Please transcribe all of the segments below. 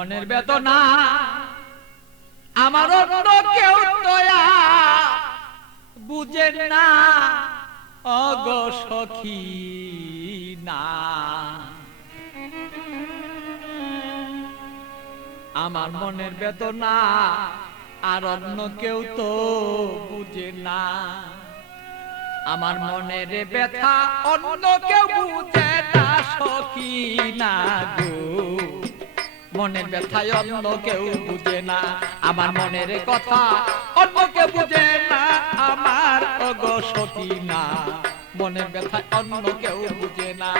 মনের বেদনা আমার অন্য কেউ দয়া বুঝে না অগো সখী না। আমার মনের বেদনা আর অন্য কেউ তো বুঝে না। আমার মনের ব্যথা অন্য কেউ বুঝে না সখী না গো। মনের ব্যথায় অন্য কেউ বুঝে না, আমার মনের কথা অন্য কেউ বুঝে না আমার অগো সখী না। মনের ব্যথায় অন্য কেউ বুঝে না।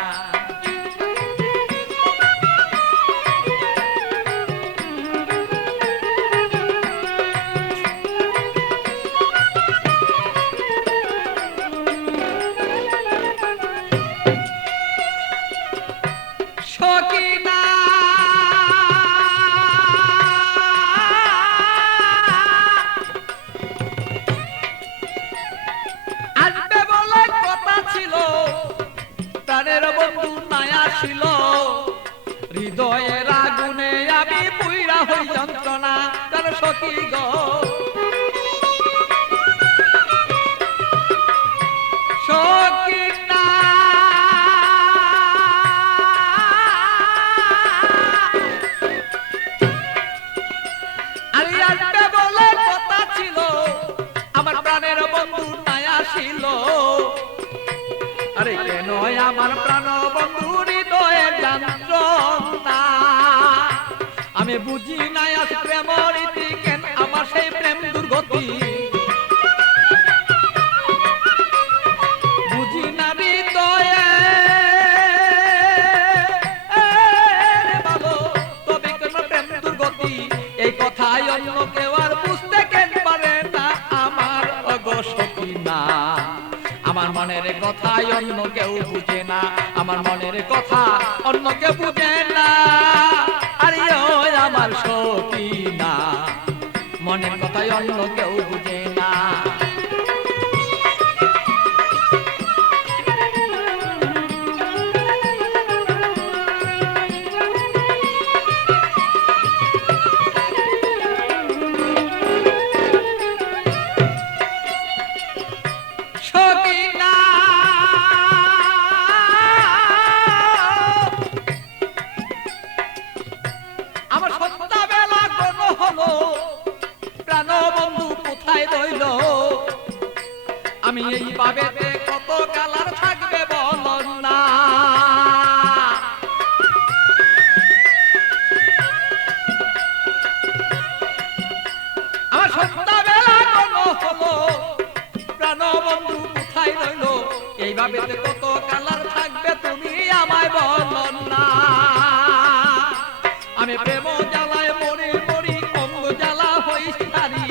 হৃদয়ের আগুনে আমি পুইরা হই যন্ত্রণা তার সখী গো। সখী না আরে আসবে বলে কথা ছিল, আমার প্রাণের বন্ধু নাই আসিল। আরে কেন আমার প্রাণ বন্ধু হৃদয়ের যন্ত্রণা আমি বুঝি নাই আজ প্রেম রীতি কেন আমার সেই প্রেম দুর্গতি। বুঝি না হৃদয়ে ভালো তবে কেন প্রেম দুর্গতি। এই কথাই অন্য কেউ আর বুঝতে কেন পারে না আমার অগো সখী না। আমার মনের কথাই অন্য কেউ বুঝে না, আমার মনের কথা অন্য কেউ বুঝে না। আরে ওই আমার সখী না, মনের কথাই অন্য কেউ বুঝে না। আমি এই ভাবেতে কত কালার থাকবে বল না। আমার সন্ধ্যাবেলা কোন হলো প্রাণ বন্ধু কোথায় রইল। এই ভাবেতে কত কালার থাকবে তুমি আমায় বল না। আমি প্রেম জ্বালায় মরি মরি অঙ্গ জ্বালা হই সারি।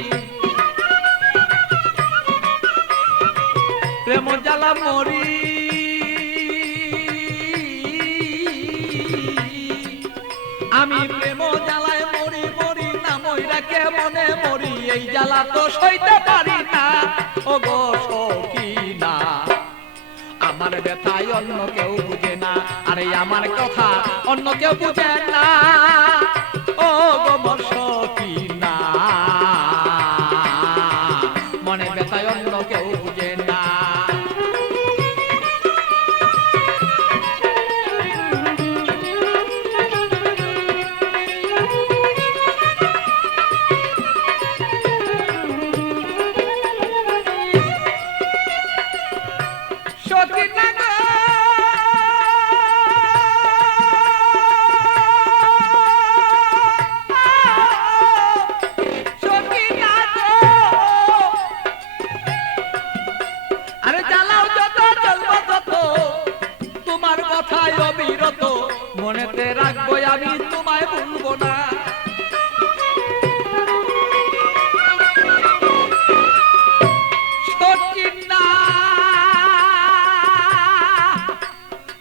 প্রেম জ্বালা মরি আমি প্রেম জ্বালায় মরি মরি না মইরা কে মনে মরি। এই জ্বালা তো সইতে পারি না ওগো সখী না। আমার ব্যথায় অন্য কেউ বুঝে না, আরে আমার কথা অন্য কেউ বুঝে না ওগো মোর সখী না। মনের ব্যথায় অন্য কেউ বুঝে না। মনেতে রাখবো আমি তোমায় ভুলবো না। সত্যি না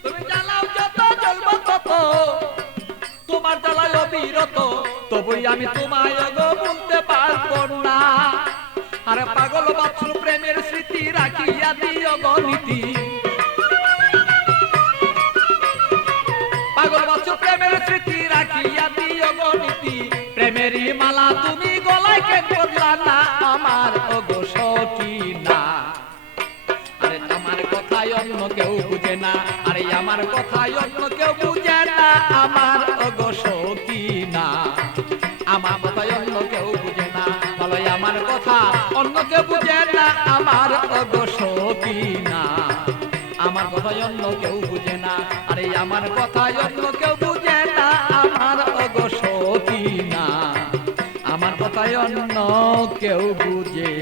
তুমি জ্বালাও যত জ্বলবো তত তোমার জ্বালায় অবিরত তবুই আমি তোমায় ভুলতে পারবো না। আরে পাগল বাছুর প্রেমের স্মৃতি রাখিয়া দিও গণিতি। পাগল বাছুর প্রেমের স্মৃতি রাখিয়া দিও গণিতি। মালা তুমি গলায় কেন পরলা না আমার ওগো সখী না। আরে আমার কথাই অন্য কেউ বুঝে না, আরে আমার কথাই অন্য কেউ বুঝে না আমার ওগো সখী না। আমার কথাই অন্য কেউ বুঝে না, বলো আমার কথা অন্য কেউ বুঝে না আমার ওগো সখী না। আমার কথাই অন্য কেউ বুঝে না, আরে আমার কথাই অন্য কেউ বুঝে না আমার ওগো সখী না। আমার কথাই অন্য কেউ বুঝে